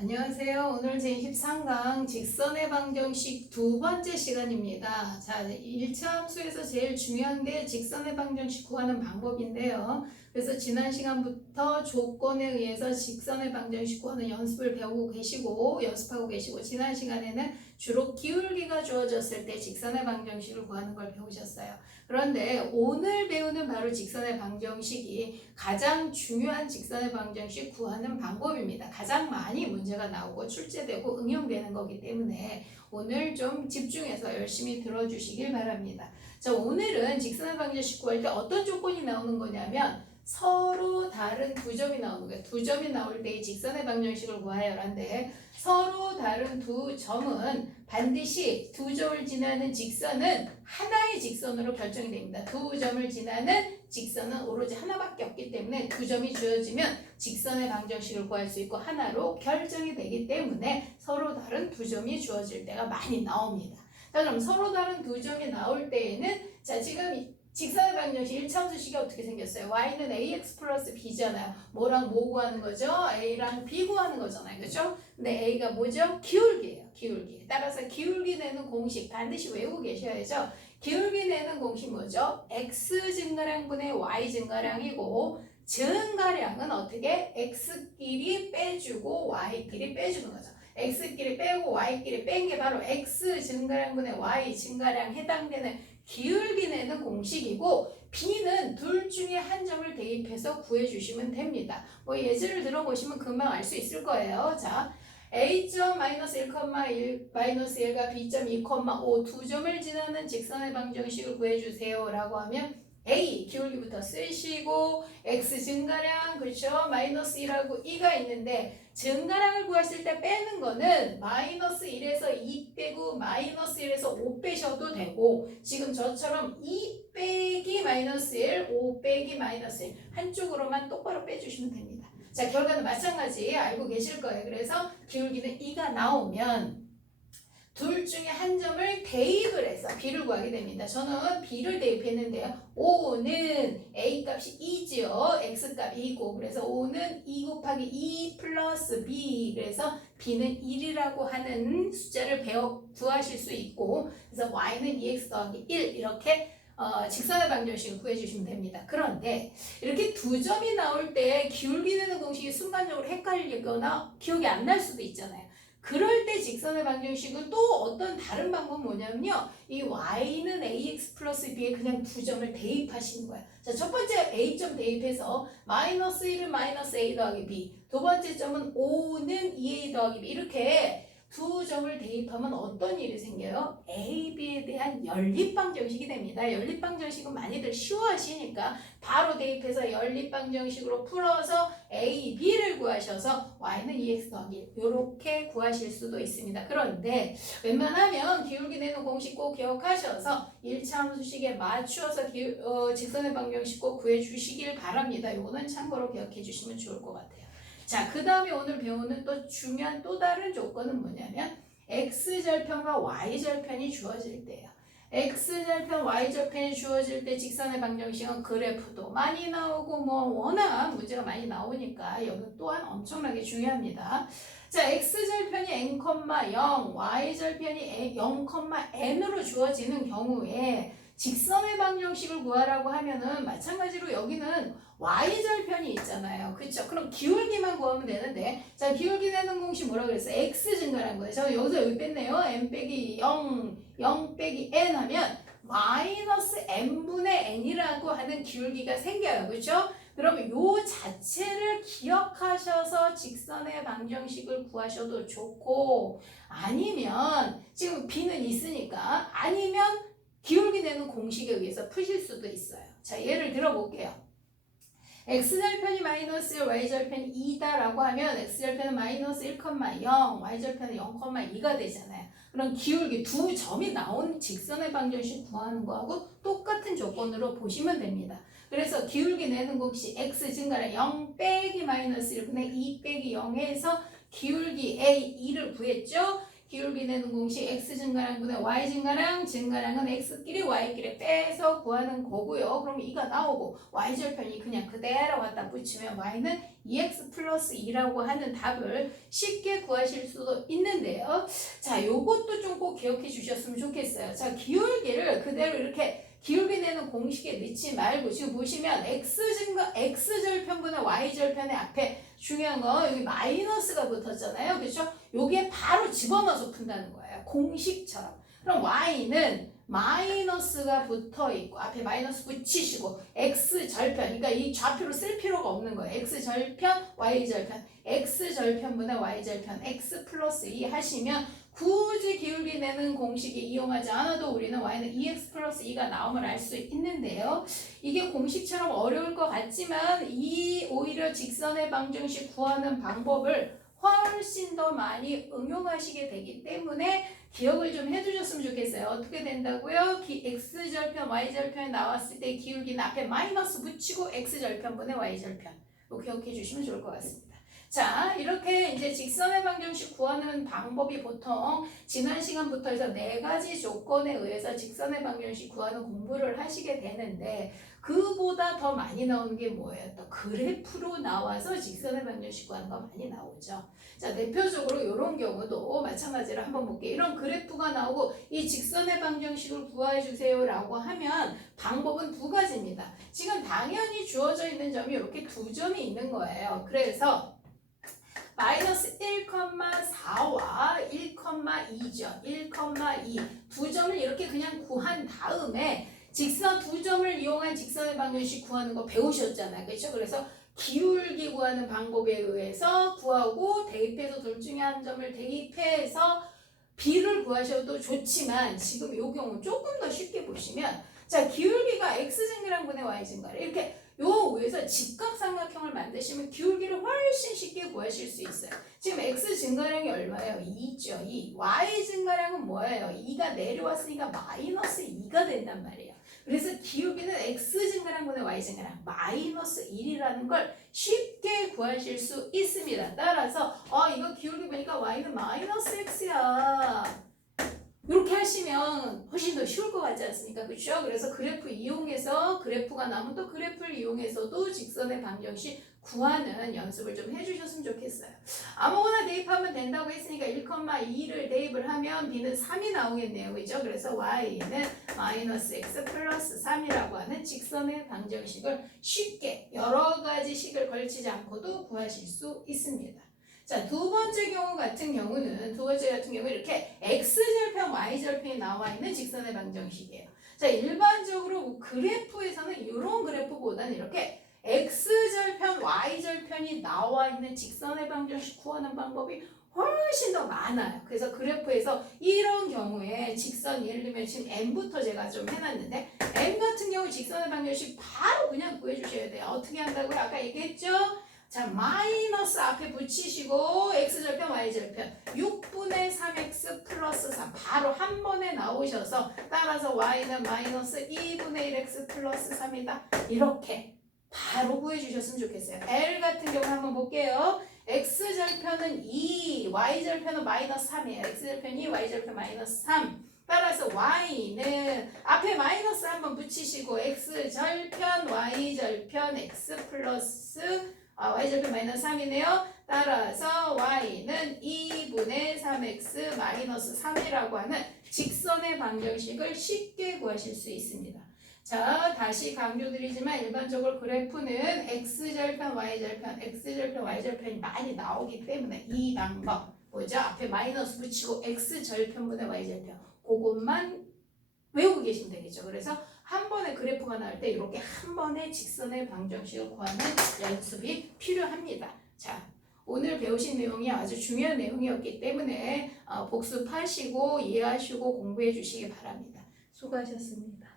안녕하세요. 오늘 제23강 직선의 방정식 두 번째 시간입니다. 자, 1차 함수에서 제일 중요한 게 직선의 방정식 구하는 방법인데요. 그래서 지난 시간부터 조건에 의해서 직선의 방정식 구하는 연습을 배우고 계시고 연습하고 계시고 지난 시간에는 주로 기울기가 주어졌을 때 직선의 방정식을 구하는 걸 배우셨어요. 그런데 오늘 배우는 바로 직선의 방정식이 가장 중요한 직선의 방정식 구하는 방법입니다. 가장 많이 문제가 나오고 출제되고 응용되는 거기 때문에 오늘 좀 집중해서 열심히 들어주시길 바랍니다. 자, 오늘은 직선의 방정식 구할 때 어떤 조건이 나오는 거냐면 서로 다른 두 점이 나오는 거예요. 두 점이 나올 때 이 직선의 방정식을 구하여라는데 서로 다른 두 점은 반드시 두 점을 지나는 직선은 하나의 직선으로 결정이 됩니다. 두 점을 지나는 직선은 오로지 하나밖에 없기 때문에 두 점이 주어지면 직선의 방정식을 구할 수 있고 하나로 결정이 되기 때문에 서로 다른 두 점이 주어질 때가 많이 나옵니다. 자, 그럼 서로 다른 두 점이 나올 때에는 자, 지금 직선의 방정식 1차 함수식이 어떻게 생겼어요? y는 ax 플러스 b잖아요. 뭐랑 뭐 구하는 거죠? a랑 b 구하는 거잖아요. 그죠? 근데 a가 뭐죠? 기울기예요. 기울기. 따라서 기울기 내는 공식 반드시 외우고 계셔야죠. 기울기 내는 공식 뭐죠? x 증가량분의 y 증가량이고 증가량은 어떻게? x끼리 빼주고 y끼리 빼주는 거죠. x끼리 빼고 y끼리 뺀 게 바로 x 증가량분의 y 증가량 해당되는 기울기 내는 공식이고 b는 둘 중에 한 점을 대입해서 구해주시면 됩니다. 뭐 예제를 들어보시면 금방 알 수 있을 거예요. 자, a점 마이너스 1,1 마이너스 1과 b점 2,5 두 점을 지나는 직선의 방정식을 구해주세요 라고 하면 a 기울기부터 쓰시고 x 증가량 그렇죠 마이너스 1하고 2가 있는데 증가량을 구하실 때 빼는 거는 마이너스 1에서 2 빼고 마이너스 1에서 5 빼셔도 되고 지금 저처럼 2 빼기 마이너스 1, 5 빼기 마이너스 1 한쪽으로만 똑바로 빼주시면 됩니다. 자, 결과는 마찬가지 알고 계실 거예요. 그래서 기울기는 2가 나오면 둘 중에 한 점을 대입을 해서 b를 구하게 됩니다. 저는 b를 대입했는데요. 5는 a 값이 2지요. x 값이 2고 그래서 5는 2 곱하기 2 플러스 b 그래서 b는 1이라고 하는 숫자를 구하실 수 있고 그래서 y는 2x 더하기 1 이렇게 직선의 방정식을 구해주시면 됩니다. 그런데 이렇게 두 점이 나올 때 기울기 내는 공식이 순간적으로 헷갈리거나 기억이 안 날 수도 있잖아요. 그럴 때 직선의 방정식은 또 어떤 다른 방법은 뭐냐면요. 이 y는 ax 플러스 b에 그냥 두 점을 대입하시는 거예요. 자, 첫 번째 a점 대입해서 마이너스 1은 마이너스 a 더하기 b 두 번째 점은 5는 2a 더하기 b 이렇게 두 점을 대입하면 어떤 일이 생겨요? A, B에 대한 연립방정식이 됩니다. 연립방정식은 많이들 쉬워하시니까 바로 대입해서 연립방정식으로 풀어서 A, B를 구하셔서 Y는 2X 더하기 이렇게 구하실 수도 있습니다. 그런데 웬만하면 기울기 내는 공식 꼭 기억하셔서 1차 함수식에 맞추어서 직선의 방정식 꼭 구해주시길 바랍니다. 이거는 참고로 기억해 주시면 좋을 것 같아요. 자, 그 다음에 오늘 배우는 또 중요한 또 다른 조건은 뭐냐면 x절편과 y절편이 주어질 때요. x절편, y절편이 주어질 때 직선의 방정식은 그래프도 많이 나오고 뭐 워낙 문제가 많이 나오니까 여기 또한 엄청나게 중요합니다. 자, x절편이 n, 0, y절편이 0, n으로 주어지는 경우에 직선의 방정식을 구하라고 하면은 마찬가지로 여기는 y절편이 있잖아요. 그쵸? 그럼 기울기만 구하면 되는데 자, 기울기 내는 공식 뭐라 그랬어요? x 증가라는 거예요. 저 여기서 여기 뺐네요. n 빼기 0, 0 빼기 n 하면 마이너스 n분의 n이라고 하는 기울기가 생겨요. 그쵸? 그러면 요 자체를 기억하셔서 직선의 방정식을 구하셔도 좋고 아니면 지금 b는 있으니까 아니면 기울기 내는 공식에 의해서 푸실 수도 있어요. 자, 예를 들어볼게요. x절편이 마이너스 1, y절편이 2다라고 하면 x절편은 마이너스 1,0, y절편은 0,2가 되잖아요. 그럼 기울기 두 점이 나온 직선의 방정식 구하는 거하고 똑같은 조건으로 보시면 됩니다. 그래서 기울기 내는 공식 x 증가량 0 빼기 마이너스 1분의 2 빼기 0에서 기울기 a 2를 구했죠. 기울기 내는 공식 x 증가량분의 y 증가량은 x끼리 y끼리 빼서 구하는 거고요. 그럼 2가 나오고 y절편이 그냥 그대로 갖다 붙이면 y는 2x 플러스 2라고 하는 답을 쉽게 구하실 수도 있는데요. 자, 요것도 좀 꼭 기억해 주셨으면 좋겠어요. 자, 기울기를 그대로 이렇게 기울기 내는 공식에 넣지 말고 지금 보시면 x절편분의 y절편의 앞에 중요한 거 여기 마이너스가 붙었잖아요. 그렇죠? 요게 바로 집어넣어서 푼다는 거예요. 공식처럼. 그럼 y는 마이너스가 붙어 있고 앞에 마이너스 붙이시고 x절편 그러니까 이 좌표로 쓸 필요가 없는 거예요. x절편 y절편 x절편분의 y절편 x 플러스 2 하시면 굳이 기울기 내는 공식이 이용하지 않아도 우리는 y는 2x 플러스 2가 나옴을 알 수 있는데요. 이게 공식처럼 어려울 것 같지만 이 오히려 직선의 방정식 구하는 방법을 훨씬 더 많이 응용하시게 되기 때문에 기억을 좀 해두셨으면 좋겠어요. 어떻게 된다고요? x절편, y절편이 나왔을 때 기울기는 앞에 마이너스 붙이고 x절편분의 y절편. 이거 기억해 주시면 좋을 것 같습니다. 자, 이렇게 이제 직선의 방정식 구하는 방법이 보통 지난 시간부터 해서 4가지 조건에 의해서 직선의 방정식 구하는 공부를 하시게 되는데 그보다 더 많이 나오는 게 뭐예요? 또 그래프로 나와서 직선의 방정식 구하는 거 많이 나오죠. 자, 대표적으로 이런 경우도 마찬가지로 한번 볼게요. 이런 그래프가 나오고 이 직선의 방정식을 구해주세요 라고 하면 방법은 2가지입니다. 지금 당연히 주어져 있는 점이 이렇게 2점이 있는 거예요. 그래서 마이너스 1,4와 1,2죠. 1,2 두 점을 이렇게 그냥 구한 다음에 직선 2점을 이용한 직선의 방정식 구하는 거 배우셨잖아요. 그렇죠? 그래서 기울기 구하는 방법에 의해서 구하고 대입해서 둘 중에 한 점을 대입해서 b를 구하셔도 좋지만 지금 이 경우 조금 더 쉽게 보시면 자, 기울기가 x증가량분의 y증가량 이렇게 요 위에서 직각삼각형을 만드시면 기울기를 훨씬 쉽게 구하실 수 있어요. 지금 x 증가량이 얼마예요? 2죠. 2. y 증가량은 뭐예요? 2가 내려왔으니까 마이너스 2가 된단 말이에요. 그래서 기울기는 x 증가량분의 y 증가량 마이너스 1이라는 걸 쉽게 구하실 수 있습니다. 따라서 이거 기울기 보니까 y는 마이너스 x야. 이렇게 하시면 훨씬 더 쉬울 것 같지 않습니까? 그렇죠? 그래서 그래프 이용해서 그래프가 나면 또 그래프를 이용해서도 직선의 방정식 구하는 연습을 좀 해주셨으면 좋겠어요. 아무거나 대입하면 된다고 했으니까 1,2를 대입을 하면 b는 3이 나오겠네요. 그죠? 그래서 y는 마이너스 x 플러스 3이라고 하는 직선의 방정식을 쉽게 여러 가지 식을 걸치지 않고도 구하실 수 있습니다. 자, 두 번째 경우 같은 경우는 이렇게 x절편, y절편이 나와 있는 직선의 방정식이에요. 자, 일반적으로 그래프에서는 이런 그래프보다는 이렇게 x절편, y절편이 나와 있는 직선의 방정식 구하는 방법이 훨씬 더 많아요. 그래서 그래프에서 이런 경우에 직선 예를 들면 지금 n부터 제가 좀 해놨는데 n 같은 경우 직선의 방정식 바로 그냥 구해주셔야 돼요. 어떻게 한다고요? 아까 얘기했죠? 자, 마이너스 앞에 붙이시고 x절편, y절편 6분의 3x 플러스 3 바로 한 번에 나오셔서 따라서 y는 마이너스 2분의 1x 플러스 3이다. 이렇게 바로 구해주셨으면 좋겠어요. L 같은 경우 한번 볼게요. x절편은 2, y절편은 마이너스 3이에요. x절편 2, y절편 마이너스 3. 따라서 y는 앞에 마이너스 한번 붙이시고 x절편, y절편 x 플러스 y절편 마이너스 3이네요. 따라서 y는 2분의 3x 마이너스 3이라고 하는 직선의 방정식을 쉽게 구하실 수 있습니다. 자, 다시 강조드리지만 일반적으로 그래프는 x절편, y절편이 많이 나오기 때문에 이 방법 뭐죠? 앞에 마이너스 붙이고 x절편분의 y절편 그것만 외우고 계시면 되겠죠. 그래서 한 번에 그래프가 나올 때 이렇게 한 번에 직선의 방정식을 구하는 연습이 필요합니다. 자, 오늘 배우신 내용이 아주 중요한 내용이었기 때문에 복습하시고 이해하시고 공부해 주시기 바랍니다. 수고하셨습니다.